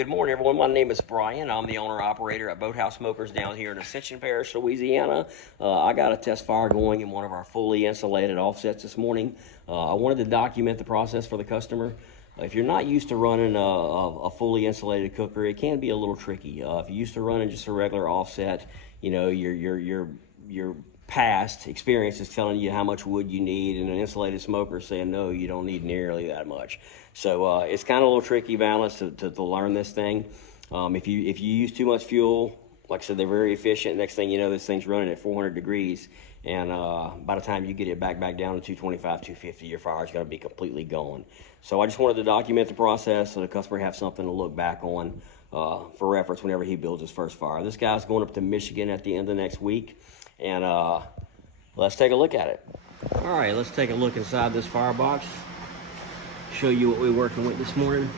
Good morning, everyone. My name is Brian. I'm the owner-operator at Boathouse Smokers down here in Ascension Parish, Louisiana. I got a test fire going in one of our fully insulated offsets this morning. I wanted to document the process for the customer. If you're not used to running a fully insulated cooker, it can be a little tricky. If you're used to running just a regular offset, you know, your past experience is telling you how much wood you need, and an insulated smoker is saying no, you don't need nearly that much. So it's kind of a little tricky balance to learn this thing. If you use too much fuel, like I said, they're very efficient. Next thing you know, this thing's running at 400 degrees, and by the time you get it back down to 225, 250, your fire's going to be completely gone. So I just wanted to document the process so the customer have something to look back on for reference whenever he builds his first fire. This guy's going up to Michigan at the end of next week, and let's take a look at it. All right, let's take a look inside this Firebox. Show you what we're working with this morning.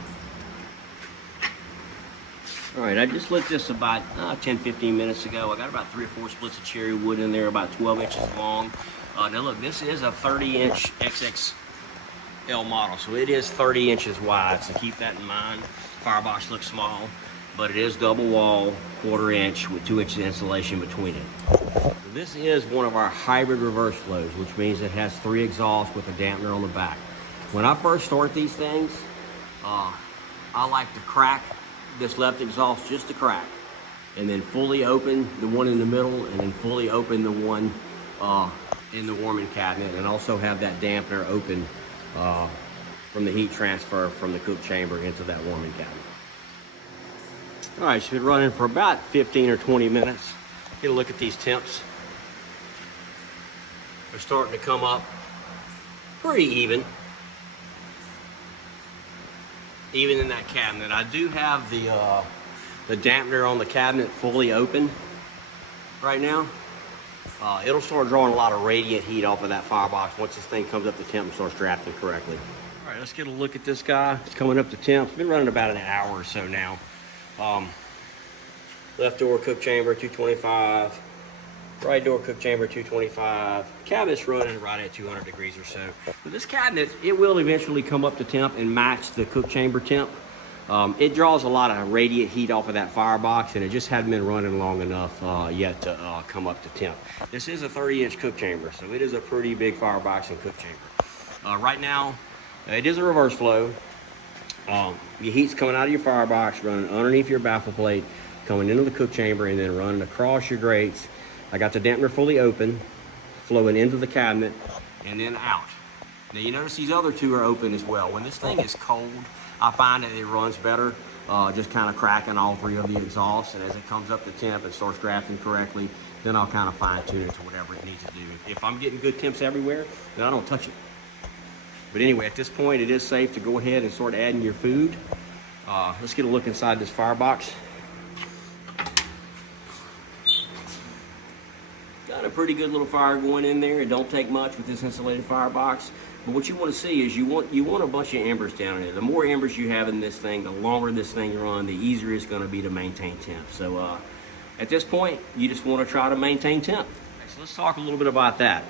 All right, I just lit this about 10-15 minutes ago. I got about 3 or 4 splits of cherry wood in there, about 12 inches long. Now look, this is a 30-inch XXL model, so it is 30 inches wide, so keep that in mind. Firebox looks small, but it is double wall, 1/4 inch with 2 inches of insulation between it. This is one of our hybrid reverse flows, which means it has 3 exhausts with a dampener on the back. When I first start these things, I like to crack this left exhaust just to crack, and then fully open the one in the middle, and then fully open the one in the warming cabinet, and also have that dampener open from the heat transfer from the cook chamber into that warming cabinet. All right, it's been running for about 15 or 20 minutes. Get a look at these temps. They're starting to come up pretty even in that cabinet. I do have the dampener on the cabinet fully open right now. It'll start drawing a lot of radiant heat off of that Firebox once this thing comes up to temp and starts drafting correctly. All right, let's get a look at this guy. It's coming up to temp. It's been running about an hour or so now. Left door cook chamber 225, right door cook chamber 225. Cabinet's running right at 200 degrees or so. But this cabinet, it will eventually come up to temp and match the cook chamber temp. It draws a lot of radiant heat off of that Firebox, and it just hadn't been running long enough yet to come up to temp. This is a 30-inch cook chamber, so it is a pretty big Firebox and cook chamber. Right now, it is a reverse flow. Your heat's coming out of your Firebox, running underneath your baffle plate, coming into the cook chamber, and then running across your grates. I got the dampener fully open, flowing into the cabinet, and then out. Now you notice these other 2 are open as well. When this thing is cold, I find that it runs better, just kind of cracking all 3 of the exhausts, and as it comes up to temp and starts drafting correctly, then I'll kind of fine tune it to whatever it needs to do. If I'm getting good temps everywhere, then I don't touch it. But anyway, at this point, it is safe to go ahead and start adding your food. Let's get a look inside this Firebox. Got a pretty good little fire going in there. It don't take much with this insulated Firebox. But what you want to see is you want a bunch of embers down in there. The more embers you have in this thing, the longer this thing runs, the easier it's going to be to maintain temp. So at this point, you just want to try to maintain temp. So let's talk a little bit about that.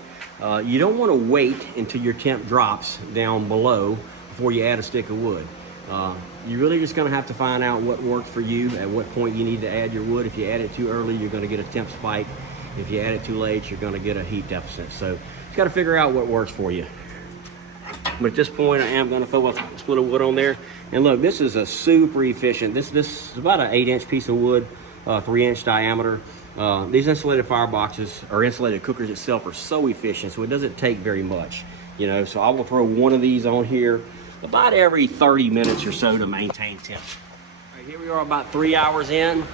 You don't want to wait until your temp drops down below before you add a stick of wood. You're really just going to have to find out what works for you, at what point you need to add your wood. If you add it too early, you're going to get a temp spike. If you add it too late, you're going to get a heat deficit. So you got to figure out what works for you. But at this point, I am going to throw a split of wood on there. And look, this is a super efficient. This is about an 8-inch piece of wood, 3-inch diameter. These insulated Fireboxes, or insulated cookers itself, are so efficient, so it doesn't take very much. You know, so I will throw one of these on here about every 30 minutes or so to maintain temp. All right, here we are about 3 hours in.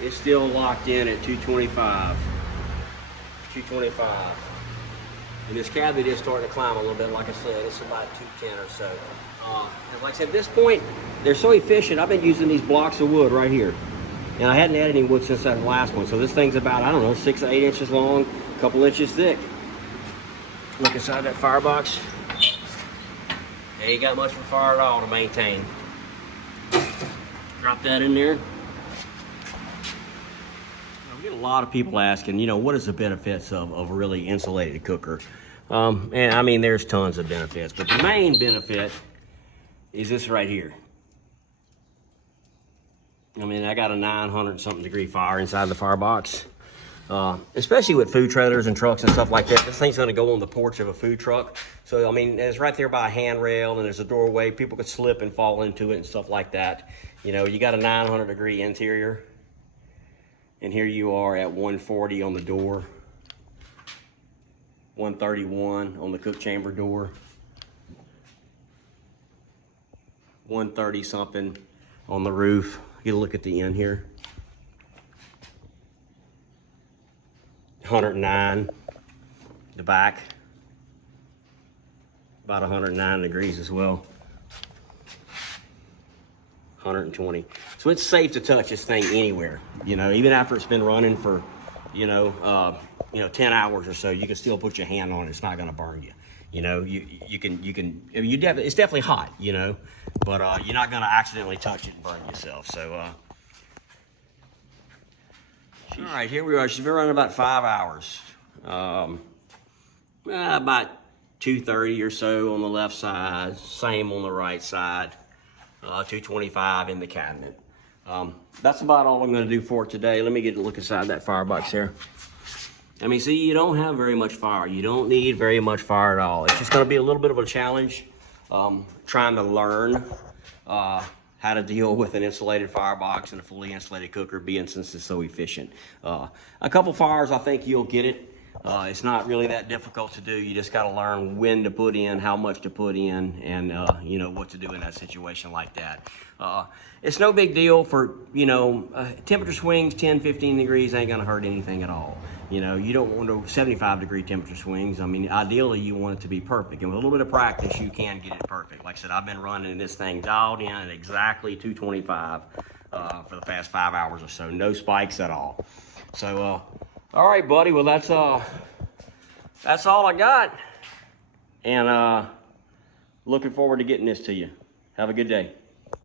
It's still locked in at 225. 225. And this cabinet is starting to climb a little bit. Like I said, it's about 210 or so. And like I said, at this point, they're so efficient. I've been using these blocks of wood right here. And I hadn't added any wood since that last one. So this thing's about, I don't know, 6 to 8 inches long, a couple inches thick. Look inside that Firebox. Ain't got much of a fire at all to maintain. Drop that in there. We get a lot of people asking, you know, what is the benefits of a really insulated cooker? And I mean, there's tons of benefits, but the main benefit is this right here. I mean, I got a 900 something degree fire inside the Firebox. Especially with food trailers and trucks and stuff like that. This thing's gonna go on the porch of a food truck. So, I mean, it's right there by a handrail and there's a doorway. People could slip and fall into it and stuff like that. You know, you got a 900 degree interior. And here you are at 140 on the door. 131 on the cook chamber door. 130 something on the roof. Get a look at the end here. 109, the back, about 109 degrees as well. 120. So it's safe to touch this thing anywhere, you know, even after it's been running for, 10 hours or so, you can still put your hand on it. It's not gonna burn you. You know, you can, I mean, it's definitely hot, you know, but you're not gonna accidentally touch it and burn yourself. So, all right, here we are. She's been running about 5 hours. About 230 or so on the left side, same on the right side, 225 in the cabinet. That's about all I'm gonna do for today. Let me get a look inside that Firebox here. I mean, see, you don't have very much fire. You don't need very much fire at all. It's just gonna be a little bit of a challenge trying to learn how to deal with an insulated Firebox and a fully insulated cooker, being since it's so efficient. A couple fires, I think you'll get it. It's not really that difficult to do. You just got to learn when to put in, how much to put in, and what to do in that situation like that. It's no big deal for, temperature swings 10, 15 degrees ain't gonna hurt anything at all. You know, you don't want to 75 degree temperature swings. I mean, ideally you want it to be perfect. And with a little bit of practice, you can get it perfect. Like I said, I've been running this thing dialed in at exactly 225 for the past 5 hours or so. No spikes at all. So, all right, buddy. Well, that's all I got. And looking forward to getting this to you. Have a good day.